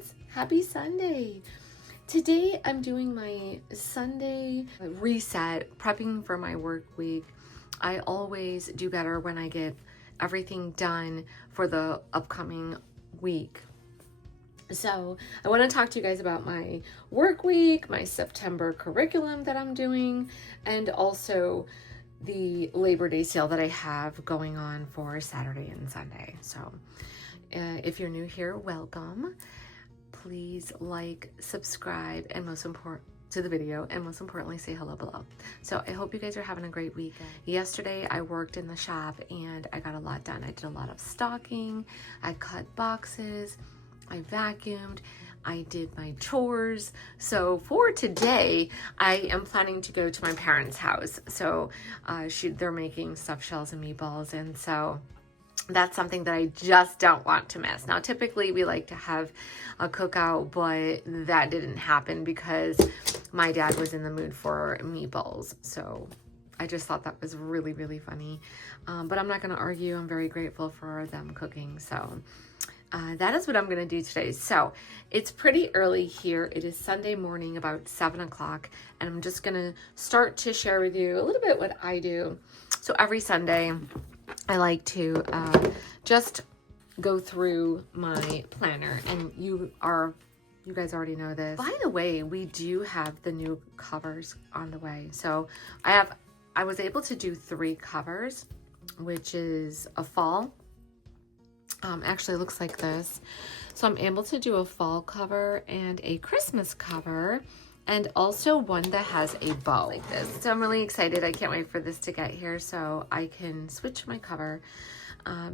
friends. Happy Sunday. Today I'm doing my Sunday reset, prepping for my work week. I always do better when I get everything done for the upcoming week. So I want to talk to you guys about my work week, my September curriculum that I'm doing, and also the Labor Day sale that I have going on for Saturday and Sunday. So if you're new here, welcome. Please like, subscribe, and most important to the video, and most importantly, say hello below. So I hope you guys are having a great weekend. Yesterday I worked in the shop and I got a lot done. I did a lot of stocking, I cut boxes, I vacuumed, I did my chores. So for today, I am planning to go to my parents' house. So they're making stuffed shells and meatballs, and so that's something that I just don't want to miss. Now, typically we like to have a cookout, but that didn't happen because my dad was in the mood for meatballs. So I just thought that was really, really funny. But I'm not going to argue. I'm very grateful for them cooking. So that is what I'm going to do today. So it's pretty early here. It is Sunday morning, about 7 o'clock, and I'm just going to start to share with you a little bit what I do. So every Sunday, I like to just go through my planner, and you guys already know this. By the way, we do have the new covers on the way. So I was able to do 3 covers, which is a fall. Actually, it looks like this. So I'm able to do a fall cover and a Christmas cover, and also one that has a bow like this. So I'm really excited. I can't wait for this to get here so I can switch my cover.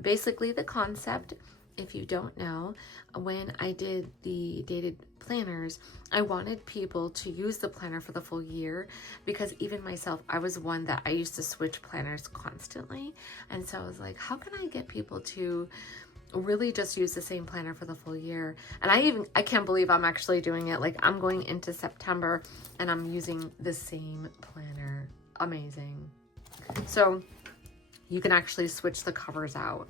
Basically, the concept, if you don't know, when I did the dated planners, I wanted people to use the planner for the full year, because even myself, I was one that I used to switch planners constantly. And so I was like, how can I get people to really just use the same planner for the full year? And I can't believe I'm actually doing it. Like, I'm going into September and I'm using the same planner. Amazing. So you can actually switch the covers out.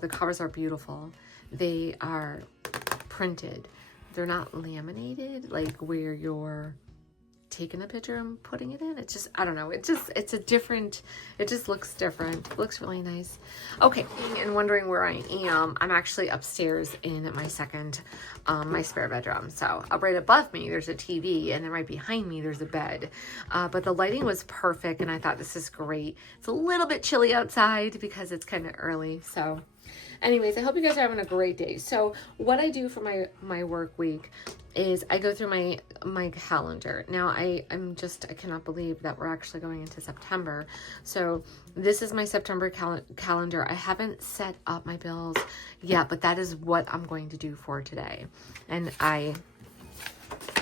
The covers are beautiful. They are printed. They're not laminated, like where you're taking a picture and putting it in. It's just, I don't know, it just looks different. It looks really nice. Okay, and wondering where I am, I'm actually upstairs in my my spare bedroom. So right above me there's a TV, and then right behind me there's a bed. But the lighting was perfect, and I thought, this is great. It's a little bit chilly outside because it's kind of early. So anyways, I hope you guys are having a great day. So what I do for my work week is I go through my calendar. Now I cannot believe that we're actually going into September. So this is my September calendar. I haven't set up my bills yet, but that is what I'm going to do for today. And I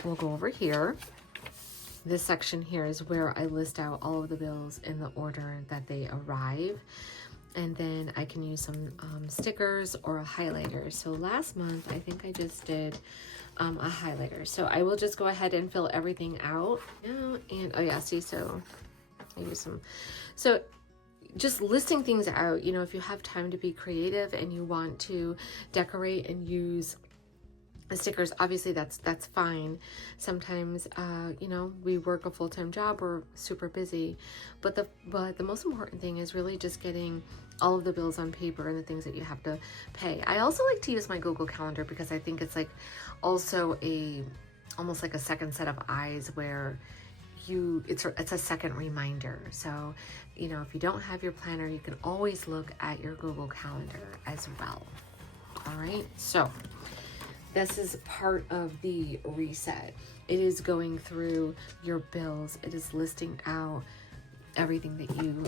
will go over here. This section here is where I list out all of the bills in the order that they arrive. And then I can use some stickers or a highlighter. So last month, I think I just did a highlighter. So I will just go ahead and fill everything out. And oh yeah, see, so I use some. So just listing things out, you know, if you have time to be creative and you want to decorate and use stickers, obviously that's fine. Sometimes you know, we work a full-time job, we're super busy, but the most important thing is really just getting all of the bills on paper and the things that you have to pay. I also like to use my Google Calendar because I think it's like also almost like a second set of eyes where it's a second reminder. So, you know, if you don't have your planner, you can always look at your Google Calendar as well. All right, so this is part of the reset. It is going through your bills. It is listing out everything that you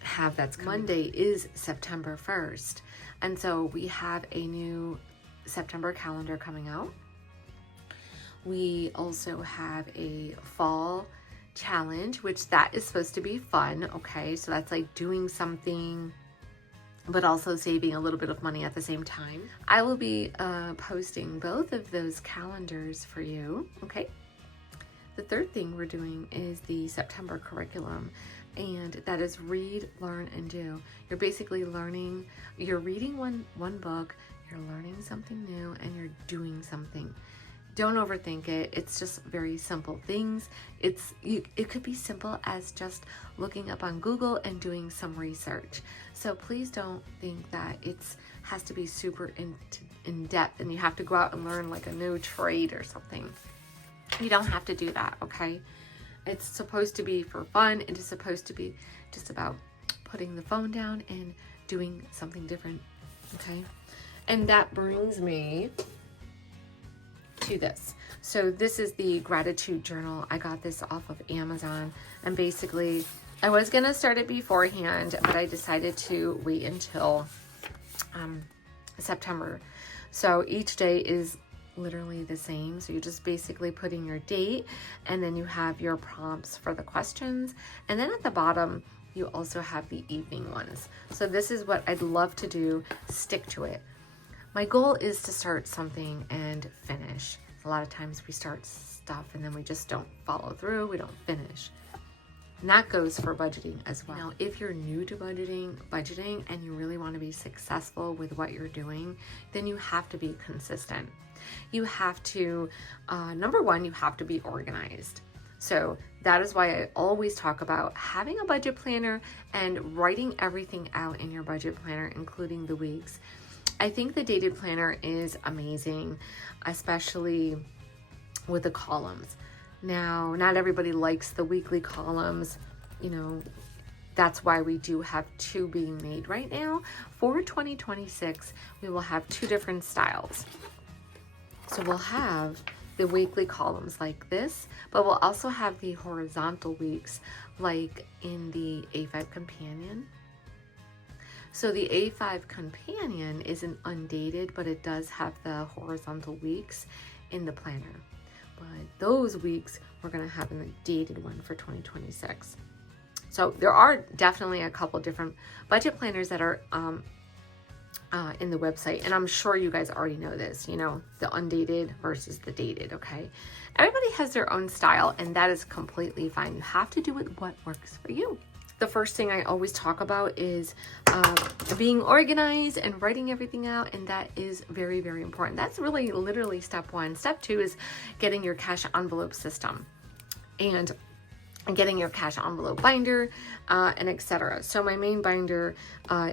have that's coming. Monday is September 1st. And so we have a new September calendar coming out. We also have a fall challenge, which that is supposed to be fun. Okay, so that's like doing something but also saving a little bit of money at the same time. I will be posting both of those calendars for you, okay? The third thing we're doing is the September curriculum, and that is read, learn, and do. You're basically learning, you're reading one book, you're learning something new and you're doing something. Don't overthink it. It's just very simple things. It could be simple as just looking up on Google and doing some research. So please don't think that it's has to be super in depth and you have to go out and learn like a new trade or something. You don't have to do that, okay? It's supposed to be for fun. It is supposed to be just about putting the phone down and doing something different, okay? And that brings me to this. So this is the gratitude journal. I got this off of Amazon, and basically I was gonna start it beforehand, but I decided to wait until September. So each day is literally the same. So you're just basically putting your date, and then you have your prompts for the questions, and then at the bottom you also have the evening ones. So this is what I'd love to do. Stick to it. My goal is to start something and finish. A lot of times we start stuff and then we just don't follow through, we don't finish. And that goes for budgeting as well. Now, if you're new to budgeting and you really want to be successful with what you're doing, then you have to be consistent. You have to, number one, you have to be organized. So that is why I always talk about having a budget planner and writing everything out in your budget planner, including the weeks. I think the dated planner is amazing, especially with the columns. Now, not everybody likes the weekly columns, you know, that's why we do have two being made right now. For 2026, we will have two different styles. So we'll have the weekly columns like this, but we'll also have the horizontal weeks like in the A5 Companion. So the A5 Companion isn't undated, but it does have the horizontal weeks in the planner. But those weeks we're gonna have in the dated one for 2026. So there are definitely a couple different budget planners that are in the website, and I'm sure you guys already know this, you know, the undated versus the dated, okay? Everybody has their own style, and that is completely fine. You have to do it what works for you. The first thing I always talk about is being organized and writing everything out, and that is very, very important. That's really literally step one. Step two is getting your cash envelope system and getting your cash envelope binder and etc. So my main binder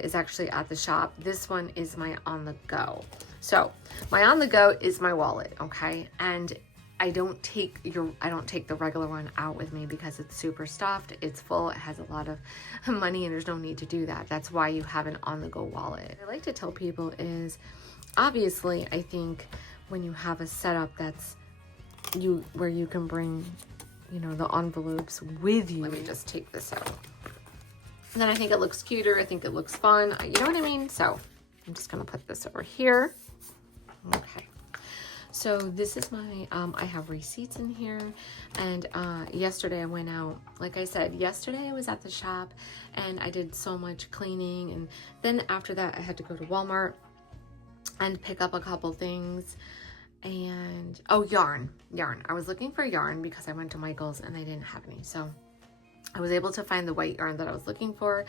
is actually at the shop. This one is my on the go. So my on the go is my wallet, okay? And I don't take the regular one out with me because it's super stuffed, it's full, it has a lot of money, and there's no need to do that. That's why you have an on-the-go wallet. What I like to tell people is, obviously, I think when you have a setup that's where you can bring, you know, the envelopes with you. Let me just take this out. And then I think it looks cuter. I think it looks fun. You know what I mean? So I'm just gonna put this over here. Okay. So this is my, I have receipts in here, and yesterday I went out, like I said, yesterday I was at the shop and I did so much cleaning, and then after that I had to go to Walmart and pick up a couple things, and, oh, yarn. I was looking for yarn because I went to Michael's and they didn't have any, so I was able to find the white yarn that I was looking for.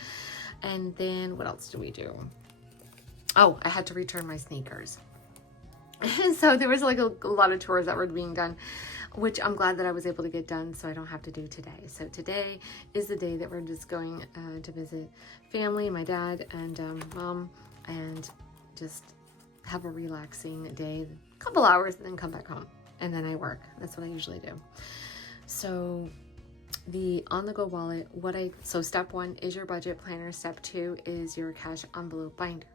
And then what else do we do? Oh, I had to return my sneakers. And so there was like a lot of chores that were being done, which I'm glad that I was able to get done so I don't have to do today. So today is the day that we're just going to visit family, my dad and mom, and just have a relaxing day, a couple hours, and then come back home. And then I work. That's what I usually do. So the on-the-go wallet, so step one is your budget planner. Step two is your cash envelope binder.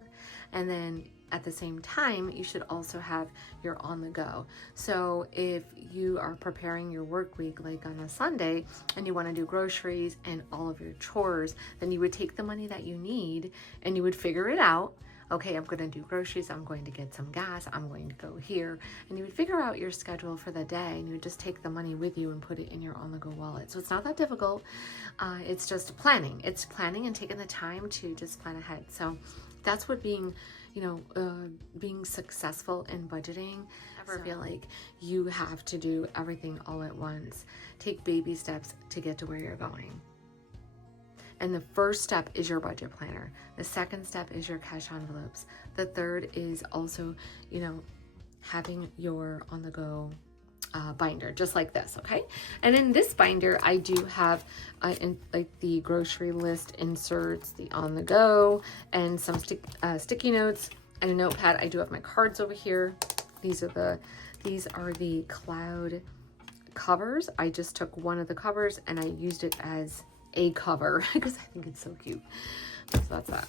And then at the same time, you should also have your on the go. So if you are preparing your work week, like on a Sunday, and you want to do groceries and all of your chores, then you would take the money that you need and you would figure it out. Okay, I'm going to do groceries, I'm going to get some gas, I'm going to go here. And you would figure out your schedule for the day, and you would just take the money with you and put it in your on-the-go wallet. So it's not that difficult. It's just planning. It's planning and taking the time to just plan ahead. So that's what being, being successful in budgeting. Never feel like you have to do everything all at once. Take baby steps to get to where you're going. And the first step is your budget planner. The second step is your cash envelopes. The third is also, you know, having your on the go binder, just like this, okay? And in this binder, I do have like the grocery list inserts, the on the go, and some sticky notes and a notepad. I do have my cards over here. These are the cloud covers. I just took one of the covers and I used it as a cover because I think it's so cute. So that's that.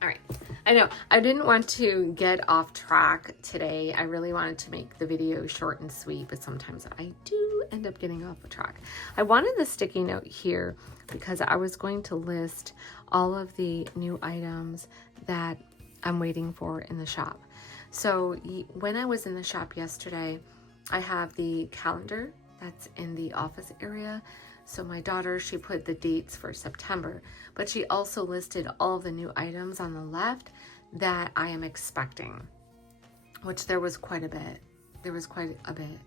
All right. I know I didn't want to get off track today. I really wanted to make the video short and sweet, but sometimes I do end up getting off the track. I wanted the sticky note here because I was going to list all of the new items that I'm waiting for in the shop. So when I was in the shop yesterday, I have the calendar that's in the office area. So my daughter, she put the dates for September, but she also listed all the new items on the left that I am expecting, which there was quite a bit.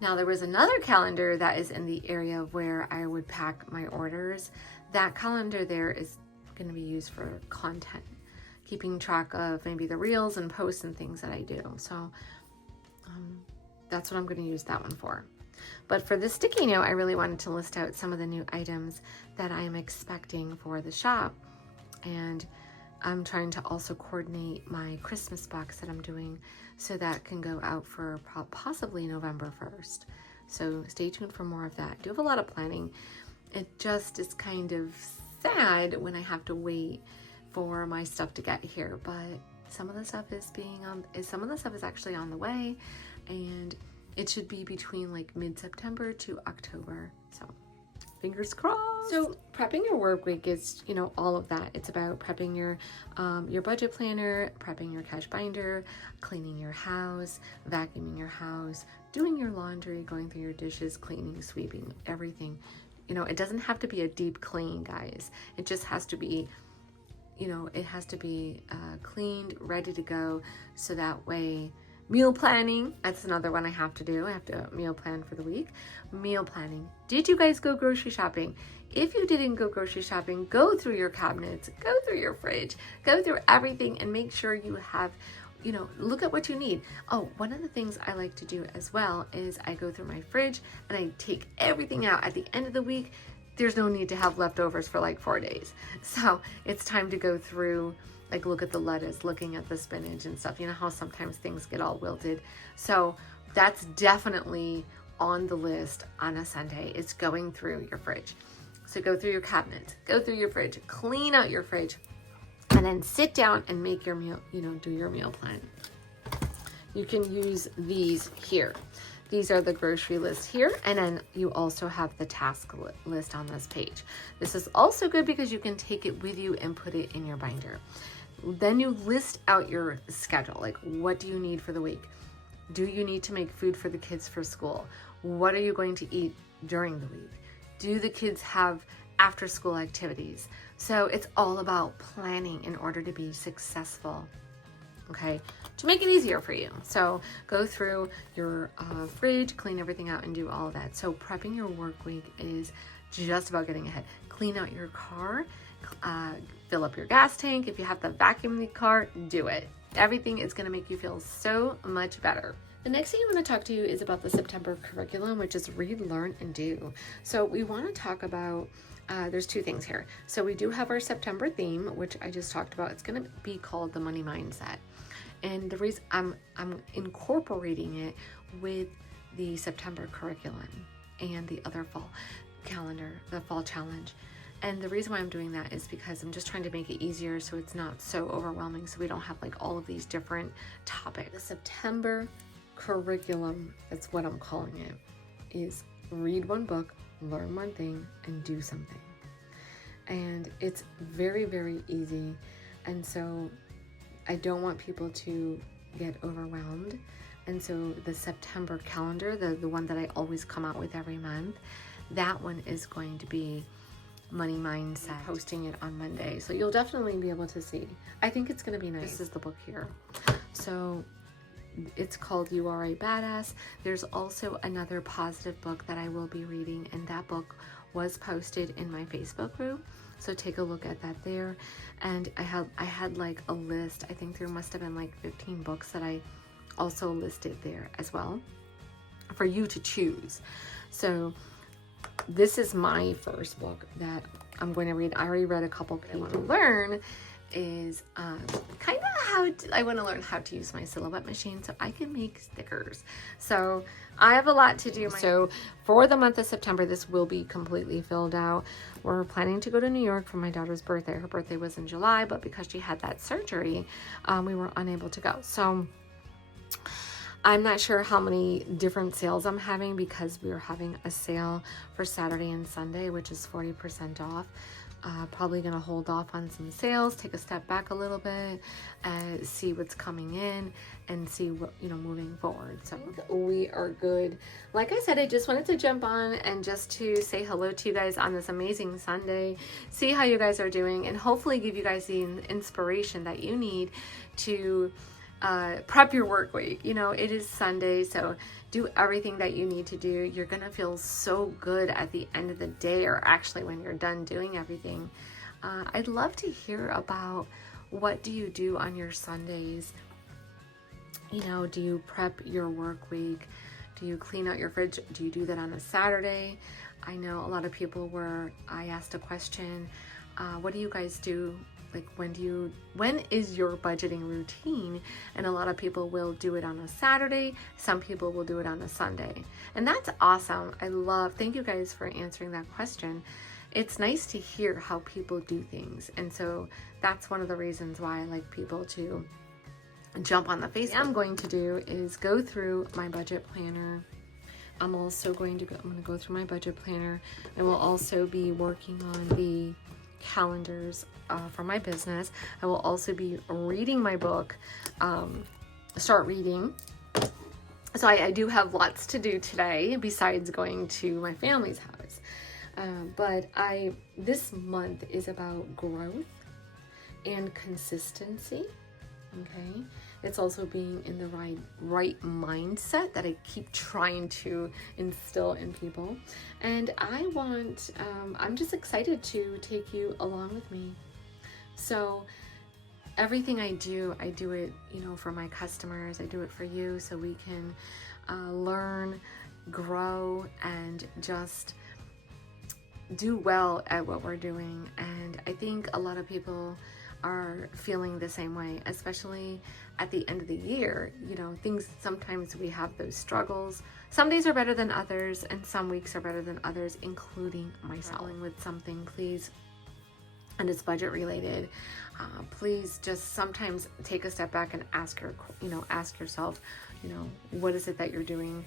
Now there was another calendar that is in the area where I would pack my orders. That calendar there is going to be used for content, keeping track of maybe the reels and posts and things that I do. So that's what I'm going to use that one for. But for the sticky note, I really wanted to list out some of the new items that I'm expecting for the shop. And I'm trying to also coordinate my Christmas box that I'm doing so that can go out for possibly November 1st. So stay tuned for more of that. I do have a lot of planning. It just is kind of sad when I have to wait for my stuff to get here, but some of the stuff is actually on the way, and it should be between like mid-September to October. So fingers crossed. So prepping your work week is, you know, all of that. It's about prepping your budget planner, prepping your cash binder, cleaning your house, vacuuming your house, doing your laundry, going through your dishes, cleaning, sweeping, everything. You know, it doesn't have to be a deep clean, guys. It just has to be, you know, it has to be cleaned, ready to go, so that way. Meal planning, that's another one I have to do. I have to meal plan for the week. Meal planning. Did you guys go grocery shopping? If you didn't go grocery shopping, go through your cabinets, go through your fridge, go through everything and make sure you have, you know, look at what you need. Oh, one of the things I like to do as well is I go through my fridge and I take everything out. At the end of the week, there's no need to have leftovers for like 4 days. So it's time to go through, like look at the lettuce, looking at the spinach and stuff. You know how sometimes things get all wilted. So that's definitely on the list on a Sunday. It's going through your fridge. So go through your cabinet, go through your fridge, clean out your fridge, and then sit down and make your meal, you know, do your meal plan. You can use these here. These are the grocery list here, and then you also have the task list on this page. This is also good because you can take it with you and put it in your binder. Then you list out your schedule, like what do you need for the week? Do you need to make food for the kids for school? What are you going to eat during the week? Do the kids have after school activities? So it's all about planning in order to be successful, okay? To make it easier for you. So go through your fridge, clean everything out and do all of that. So prepping your work week is just about getting ahead. Clean out your car, fill up your gas tank. If you have to vacuum the car, do it. Everything is gonna make you feel so much better. The next thing I want to talk to you is about the September curriculum, which is read, learn, and do. So we want to talk about, there's two things here. So we do have our September theme, which I just talked about. It's going to be called the money mindset. And the reason I'm incorporating it with the September curriculum and the other fall calendar, the fall challenge. And the reason why I'm doing that is because I'm just trying to make it easier so it's not so overwhelming, so we don't have like all of these different topics. The September curriculum, that's what I'm calling it, is read one book, learn one thing, and do something. And it's very, very easy. And so I don't want people to get overwhelmed. And so the September calendar, the one that I always come out with every month, that one is going to be money mindset, posting it on Monday. So you'll definitely be able to see. I think it's going to be nice. This is the book here. So it's called You Are a Badass. There's also another positive book that I will be reading, and that book was posted in my Facebook group. So take a look at that there. And I had like a list. I think there must have been like 15 books that I also listed there as well for you to choose. So this is my first book that I'm going to read. I already read a couple. I want to learn is kind of I want to learn how to use my Silhouette machine so I can make stickers. So I have a lot to do. So for the month of September, this will be completely filled out. We're planning to go to New York for my daughter's birthday. Her birthday was in July, but because she had that surgery, we were unable to go. So I'm not sure how many different sales I'm having because we are having a sale for Saturday and Sunday, which is 40% off. Probably going to hold off on some sales, take a step back a little bit, see what's coming in and see what, moving forward. So we are good. Like I said, I just wanted to jump on and just to say hello to you guys on this amazing Sunday, see how you guys are doing, and hopefully give you guys the inspiration that you need to prep your work week. It is Sunday, so do everything that you need to do. You're gonna feel so good at the end of the day, or actually when you're done doing everything. I'd love to hear about what do you do on your Sundays. Do you prep your work week? Do you clean out your fridge? Do you do that on a Saturday? I know a lot of people I asked a question, what do you guys do? Like when is your budgeting routine? And a lot of people will do it on a Saturday. Some people will do it on a Sunday. And that's awesome. Thank you guys for answering that question. It's nice to hear how people do things. And so that's one of the reasons why I like people to jump on the Facebook. What I'm going to do is go through my budget planner. I'm going to go through my budget planner. I will also be working on the calendars for my business. I will also be reading my book, start reading. So I do have lots to do today besides going to my family's house. But this month is about growth and consistency. Okay. It's also being in the right mindset that I keep trying to instill in people. And I'm just excited to take you along with me. So everything I do it, for my customers. I do it for you so we can learn, grow, and just do well at what we're doing. And I think a lot of people are feeling the same way, especially at the end of the year. Sometimes we have those struggles. Some days are better than others, and some weeks are better than others, including myself. With something, please, and it's budget related, please just sometimes take a step back and ask yourself, what is it that you're doing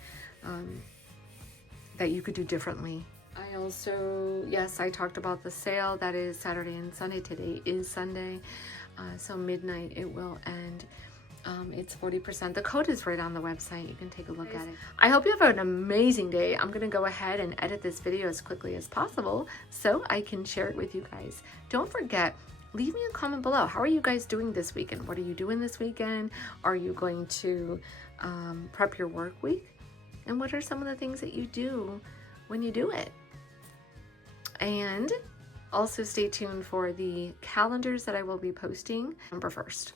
that you could do differently. I talked about the sale that is Saturday and Sunday. Today is Sunday, so midnight it will end. It's 40%. The code is right on the website. You can take a look at it. I hope you have an amazing day. I'm going to go ahead and edit this video as quickly as possible so I can share it with you guys. Don't forget, leave me a comment below. How are you guys doing this weekend? What are you doing this weekend? Are you going to prep your work week? And what are some of the things that you do when you do it? And also stay tuned for the calendars that I will be posting November 1st,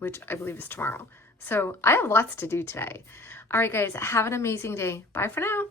which I believe is tomorrow. So I have lots to do today. All right, guys, have an amazing day. Bye for now.